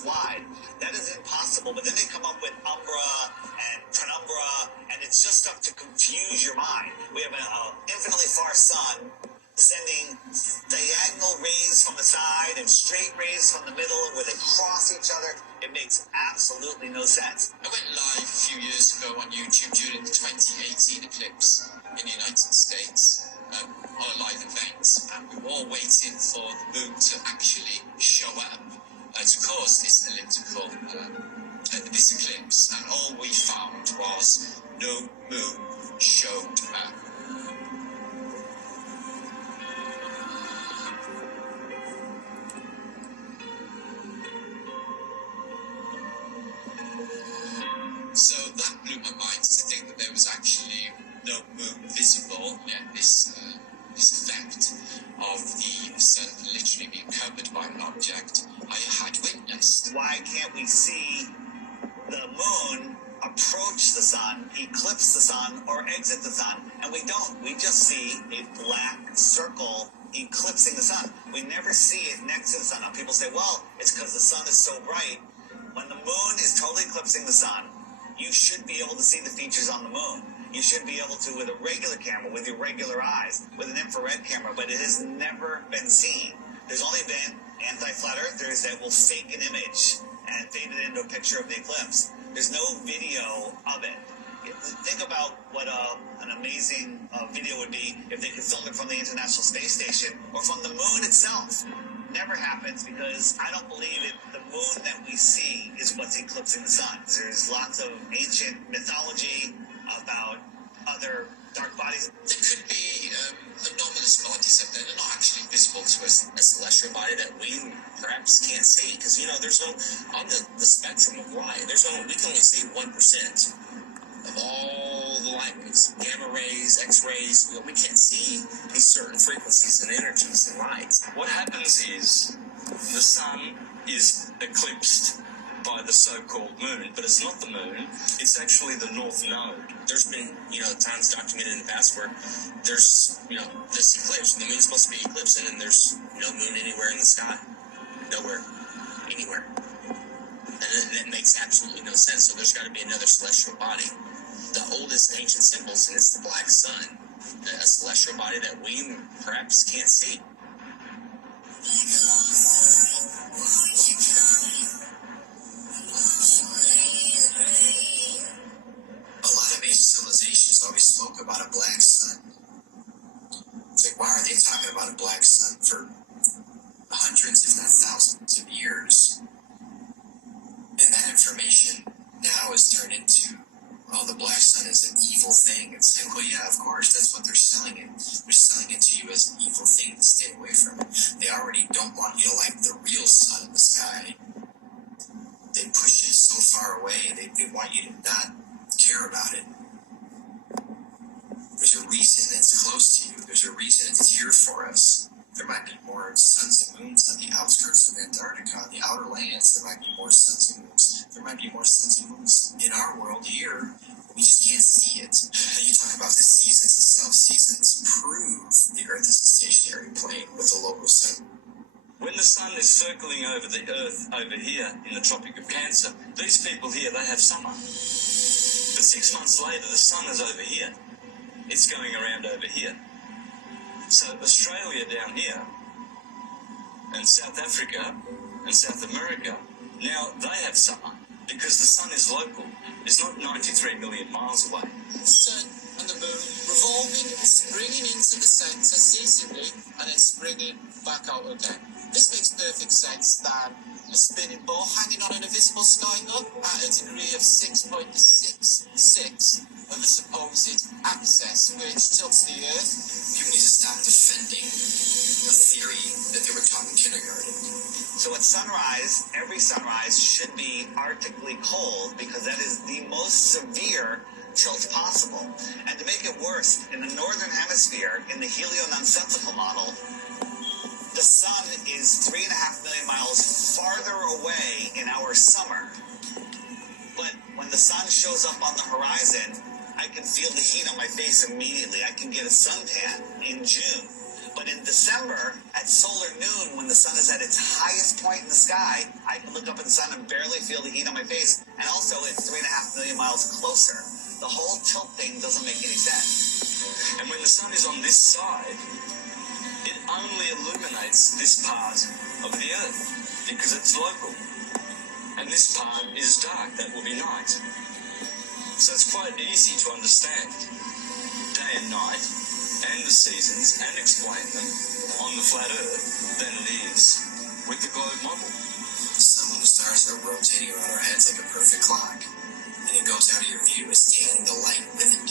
wide. That is impossible. But then they come up with umbra and penumbra, and it's just stuff to confuse your mind. We have an infinitely far sun sending diagonal rays from the side and straight rays from the middle where they cross each other. It makes absolutely no sense. I went live a few years ago on YouTube during the 2018 eclipse in the United States on a live event, and we were all waiting for the moon to actually show up to cause this elliptical, this eclipse, and all we found was no moon showed up. So that blew my mind to think that there was actually no moon visible, yet this effect of the sun literally being covered by an object I had witnessed. Why can't we see the moon approach the sun, eclipse the sun, or exit the sun? And we don't. We just see a black circle eclipsing the sun. We never see it next to the sun. Now people say, well, it's because the sun is so bright. When the moon is totally eclipsing the sun, you should be able to see the features on the moon. You should be able to with a regular camera, with your regular eyes, with an infrared camera, but it has never been seen. There's only been anti-flat earthers that will fake an image and fade it into a picture of the eclipse. There's no video of it. Think about what an amazing video would be if they could film it from the International Space Station or from the moon itself. Never happens because I don't believe it. The moon that we see is what's eclipsing the sun. There's lots of ancient mythology about other dark bodies. There could be anomalous bodies up there. They're not actually visible to us, a celestial body that we perhaps can't see, because there's no on the spectrum of light. We can only see 1% of all the light waves, gamma rays, X-rays. We can't see these certain frequencies and energies and lights. What happens is the sun is eclipsed by the so-called moon, but it's not the moon, it's actually the north node. There's been, times documented in the past where there's, this eclipse, and the moon's supposed to be eclipsing, and there's no moon anywhere in the sky. Nowhere. Anywhere. And it makes absolutely no sense, so there's got to be another celestial body. The oldest ancient symbols, and it's the black sun, a celestial body that we perhaps can't see. A lot of ancient civilizations always spoke about a black sun. It's like, why are they talking about a black sun for hundreds, if not thousands of years? And that information now is turned into, oh, the black sun is an evil thing. It's like, well, yeah, of course, that's what they're selling it. They're selling it to you as an evil thing to stay away from it. They already don't want you to like the real sun in the sky. They push it so far away, they want you to not care about it. There's a reason it's close to you. There's a reason it's here for us. There might be more suns and moons on the outskirts of Antarctica, on the outer lands. There might be more suns and moons. There might be more suns and moons in our world here. We just can't see it. You talk about the seasons itself. Seasons prove the Earth is a stationary plane with a local sun. When the sun is circling over the Earth over here in the Tropic of Cancer, these people here, they have summer. But 6 months later, the sun is over here. It's going around over here. So Australia down here, and South Africa, and South America, now they have summer, because the sun is local. It's not 93 million miles away. The sun and the moon revolving, springing into the center seasonally, and then springing back out again. This makes perfect sense that a spinning ball hanging on an invisible sky nut at a degree of 6.66 of the supposed axis which tilts the Earth. People need to stop defending a theory that they were taught in kindergarten. So at sunrise, every sunrise should be arctically cold because that is the most severe tilt possible. And to make it worse, in the northern hemisphere, in the heliononsensical model, the sun is 3.5 million miles farther away in our summer. But when the sun shows up on the horizon, I can feel the heat on my face immediately. I can get a suntan in June. But in December, at solar noon, when the sun is at its highest point in the sky, I can look up at the sun and barely feel the heat on my face. And also, it's 3.5 million miles closer. The whole tilt thing doesn't make any sense. And when the sun is on this side, it only illuminates this part of the Earth because it's local. And this part is dark, that will be night. So it's quite easy to understand day and night and the seasons and explain them on the flat Earth than it is with the globe model. The sun and the stars are rotating around our heads like a perfect clock, and it goes out of your view as taking the light with it.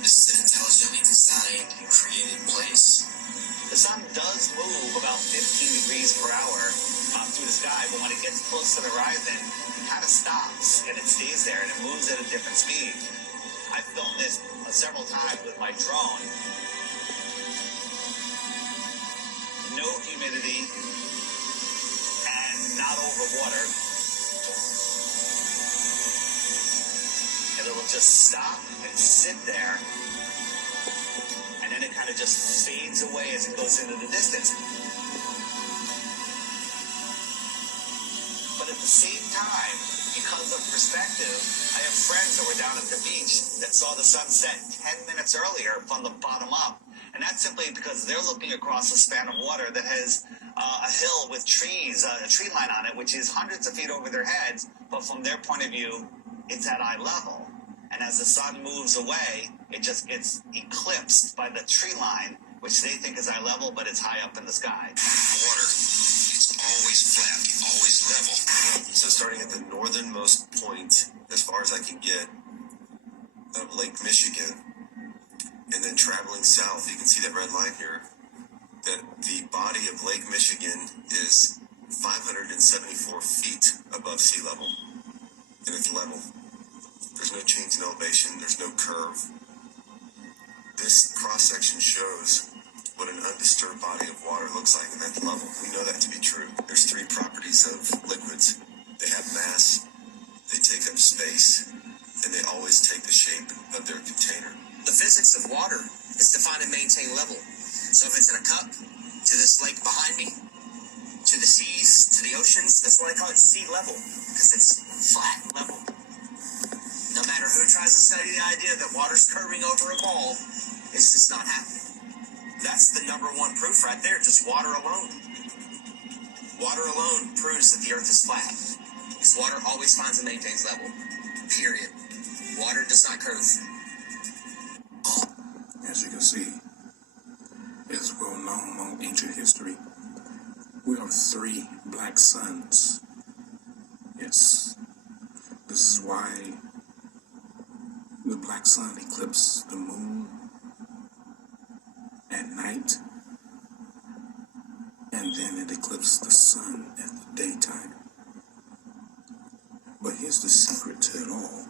This is an intelligently designed and created place. The sun does move about 15 degrees per hour through the sky, but when it gets close to the horizon, it kind of stops and it stays there and it moves at a different speed. I've filmed this several times with my drone. No humidity and not over water. And it'll just stop and sit there. And then it kind of just fades away as it goes into the distance. But at the same time, because of perspective, I have friends that were down at the beach that saw the sunset 10 minutes earlier from the bottom up. And that's simply because they're looking across a span of water that has a hill with trees, a tree line on it, which is hundreds of feet over their heads. But from their point of view, it's at eye level. And as the sun moves away, it just gets eclipsed by the tree line, which they think is eye level, but it's high up in the sky. Water, it's always flat, always level. So starting at the northernmost point, as far as I can get, of Lake Michigan, and then traveling south, you can see that red line here, that the body of Lake Michigan is 574 feet above sea level, and it's level. There's no change in elevation, there's no curve. This cross-section shows what an undisturbed body of water looks like, and that's level. We know that to be true. There's three properties of liquids. They have mass, they take up space, and they always take the shape of their container. The physics of water is to find and maintain level. So if it's in a cup, to this lake behind me, to the seas, to the oceans, that's why I call it sea level, because it's flat level. No matter who tries to study the idea that water's curving over a ball, it's just not happening. That's the number one proof right there, just water alone. Water alone proves that the earth is flat. Because water always finds and maintains level. Period. Water does not curve. As you can see, it's well known among ancient history, we are three black suns. Yes, this is why the black sun eclipses the moon at night, and then it eclipses the sun at the daytime. But here's the secret to it all.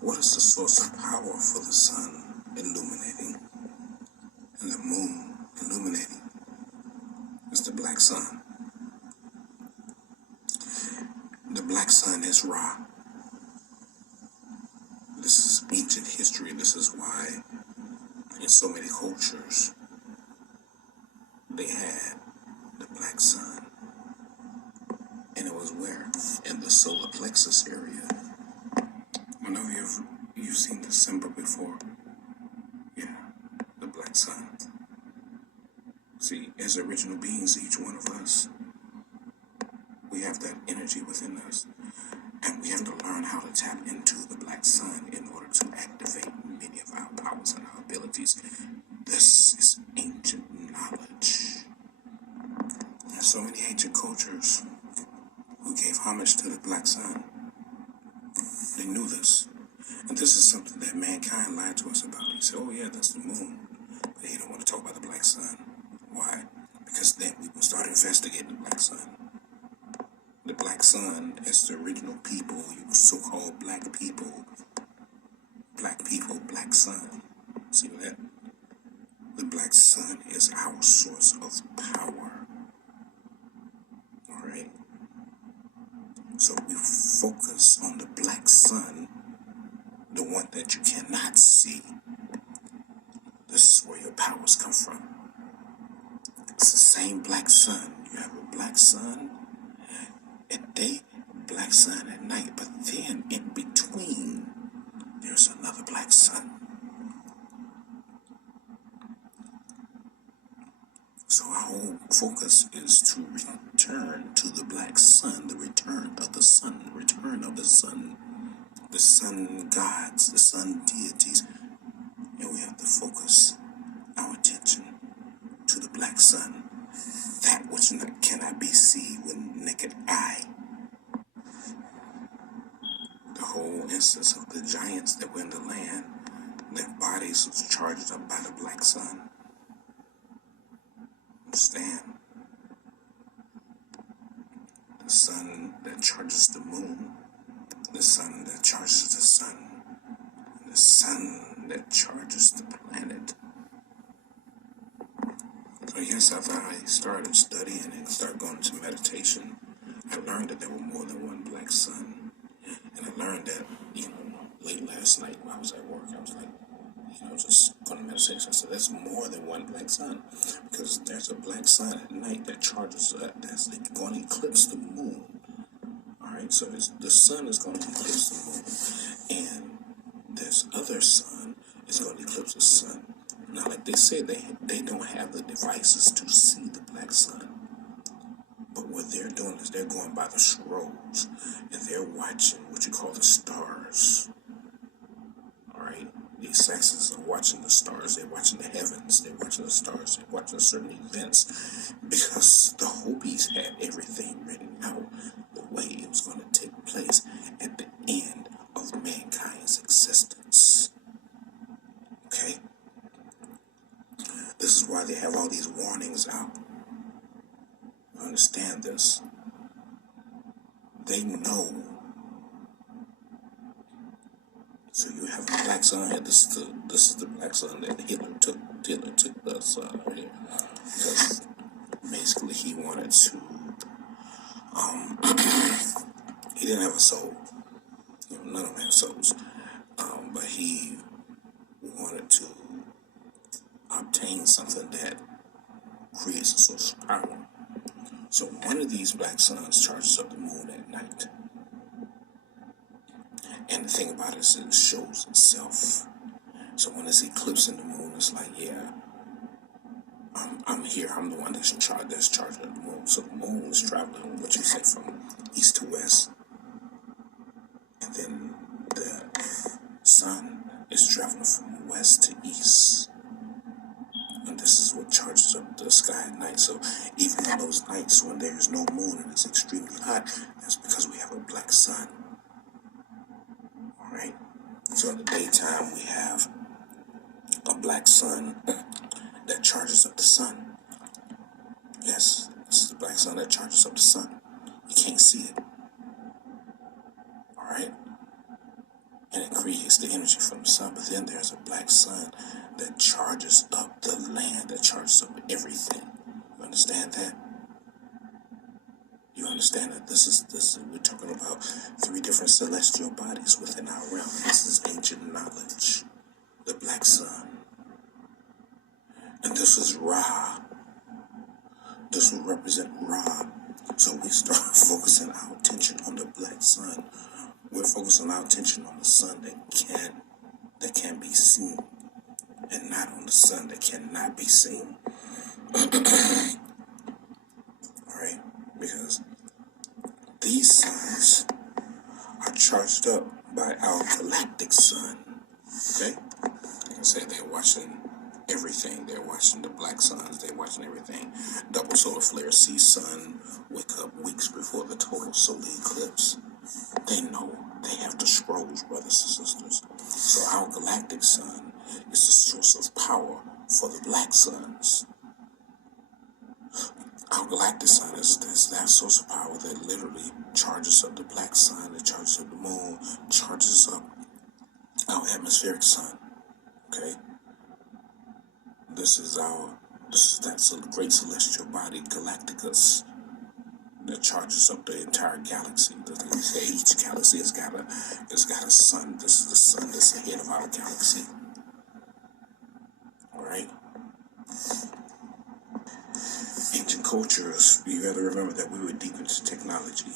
What is the source of power for the sun illuminating and the moon illuminating? It's the black sun. The black sun is Ra. This is ancient history. This is why in so many cultures they had the black sun. And it was where? In the solar plexus area. I know you've seen the symbol before. Yeah, the black sun. See, as original beings, each one of us, we have that energy within us. And we have to learn how to tap into the black sun in order to activate many of our powers and our abilities. This is ancient knowledge. There's so many ancient cultures who gave homage to the black sun. They knew this. And this is something that mankind lied to us about. He said, oh yeah, that's the moon. But he don't want to talk about the black sun. Why? Because then we will start investigating the black sun. The black sun is the original people, you so-called black people, black sun. See that? The black sun is our source of power. All right? So we focus on the black sun, the one that you cannot see, the This is where your powers come from. It's the same black sun. You have a black sun at day, black sun at night, but then in between, there's another black sun. So our whole focus is to return to the black sun, the return of the sun, the sun gods, the sun deities. And we have to focus our attention to the black sun, that which cannot be seen with naked eye. The whole instance of the giants that were in the land, their bodies was charged up by the black sun. Understand? The sun that charges the moon, the sun that charges the sun, the sun that charges the planet. So yes, after I started studying and started going to meditation, I learned that there were more than one black sun. And I learned that, late last night while I was at work, I was like, just going to meditation. I said, there's more than one black sun. Because there's a black sun at night that charges, that's going to eclipse the moon. Alright, so the sun is going to eclipse the moon. And this other sun is going to eclipse the sun. Now, like they say, they don't have the devices to see the black sun. But what they're doing is they're going by the scrolls, and they're watching what you call the stars. All right? These Saxons are watching the stars. They're watching the heavens. They're watching the stars. They're watching certain events. Because the Hopis had everything written out the way it was going to take place at the end of mankind's existence. Okay? This is why they have all these warnings out. Understand this. They know. So you have a black sun here. This is the black sun that Hitler took. Hitler took the sun right here. Because basically he wanted to he didn't have a soul. None of them had souls. But he wanted to obtain something that creates a source of power. So one of these black suns charges up the moon at night. And the thing about it is it shows itself. So when it's eclipsing the moon, it's like, yeah, I'm here. I'm the one that's charging the moon. So the moon is traveling, what you say, from east to west. And then the sun is traveling from west to east. And this is what charges up the sky at night. So even on those nights when there's no moon and it's extremely hot, that's because we have a black sun. Alright? So in the daytime we have a black sun that charges up the sun. Yes, this is the black sun that charges up the sun. You can't see it. Alright? And it creates the energy from the sun. But then there's a black sun that charges up the land, that charges up everything. You understand that? You understand that we're talking about 3 different celestial bodies within our realm. This is ancient knowledge. The black sun. And this is Ra. This will represent Ra. So we start focusing our attention on the black sun. We're focusing our attention on the sun that can be seen, and not on the sun that cannot be seen. Alright? Because these suns are charged up by our galactic sun. Okay? Like I said, they're watching everything. They're watching the black suns. They're watching everything. Double solar flare, see sun, wake up weeks before the total solar eclipse. They know. They have the scrolls, brothers and sisters. So our galactic sun is the source of power for the black suns. Our galactic sun is that source of power that literally charges up the black sun, it charges up the moon, charges up our atmospheric sun. Okay? This is that great celestial body, Galacticus, that charges up the entire galaxy. Each galaxy has got a sun. This is the sun that's the head of our galaxy. All right? Ancient cultures, you got to remember that we were deep into technology.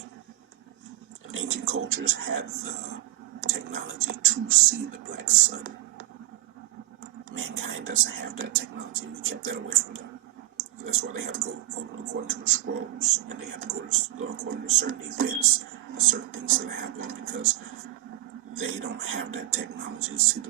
And ancient cultures had the technology to see the black sun. Mankind doesn't have that technology. We kept that away from them. That's why they have to go according to the scrolls, and they have to go according to certain events and certain things that happen, because they don't have that technology to see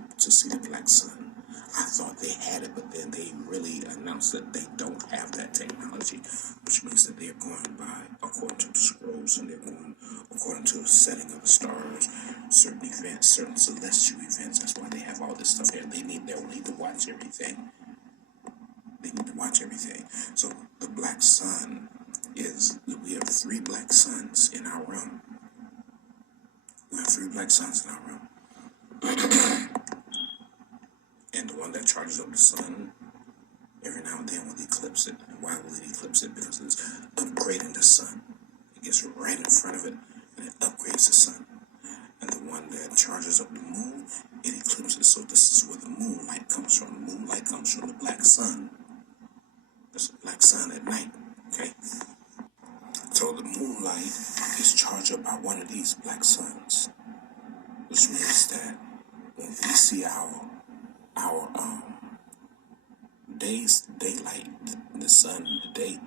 the black sun. I thought they had it, but then they really announced that they don't have that technology, which means that they're going by according to the scrolls, and they're going according to the setting of the stars, certain events, certain celestial events. That's why they have all this stuff here. They don't need to watch everything. They need to watch everything. So the black sun we have 3 black suns in our realm. We have 3 black suns in our realm. And the one that charges up the sun every now and then will eclipse it. And why will it eclipse it? Because it's upgrading the sun. It gets right in front of it and it upgrades the sun. And the one that charges up the moon, it eclipses. So this is where the moonlight comes from. The moonlight comes from the black sun. There's a black sun at night. Okay? So the moonlight is charged up by one of these black suns, which means that when we see our daylight, the sun, the day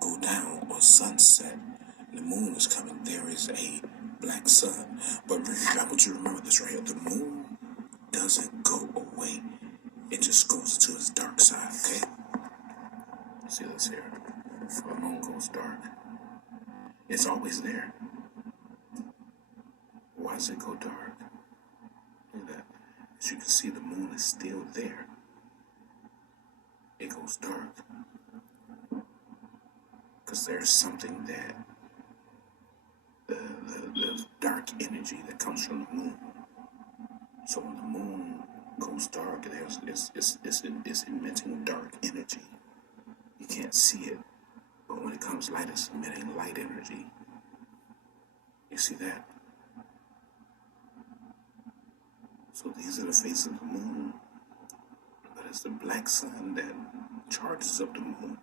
go down or sunset, and the moon is coming, there is a black sun. But I want you to remember this right here. The moon doesn't go away. It just goes to its dark side, okay? See this here? The moon goes dark. It's always there. Why does it go dark? Look at that. As you can see, the moon is still there. It goes dark. Because there's something that the dark energy that comes from the moon. So when the moon goes dark, it's emitting dark energy. You can't see it, but when it comes light, it's emitting light energy. You see that? So these are the faces of the moon, but it's the black sun that charges up the moon.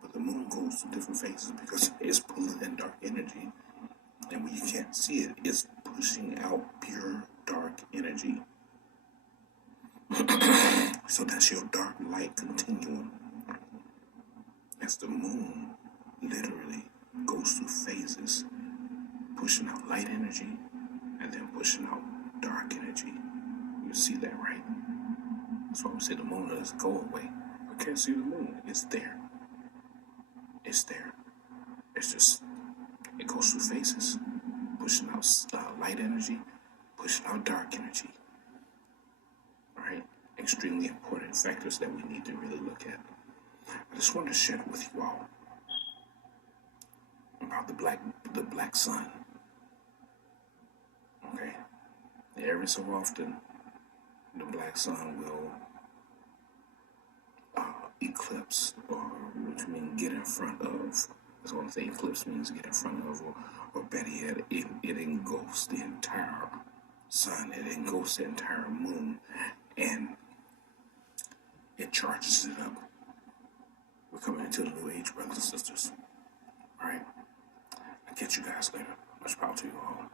But the moon goes to different phases because it's pulling in dark energy. And when you can't see it, it's pushing out pure dark energy. So that's your dark light continuum. As the moon literally goes through phases, pushing out light energy and then pushing out dark energy. You see that, right? That's why we say the moon doesn't go away. I can't see the moon. It's there. It's there. It's just, it goes through phases, pushing out light energy, pushing out dark energy. All right? Extremely important factors that we need to really look at. I just wanted to share it with you all about the black sun. Okay? Every so often, the black sun will eclipse, or which means get in front of. That's what I say. Eclipse means get in front of, or better yet, it engulfs the entire sun. It engulfs the entire moon, and it charges it up. We're coming into the new age, brothers and sisters. All right? I'll catch you guys later. Much power to you all.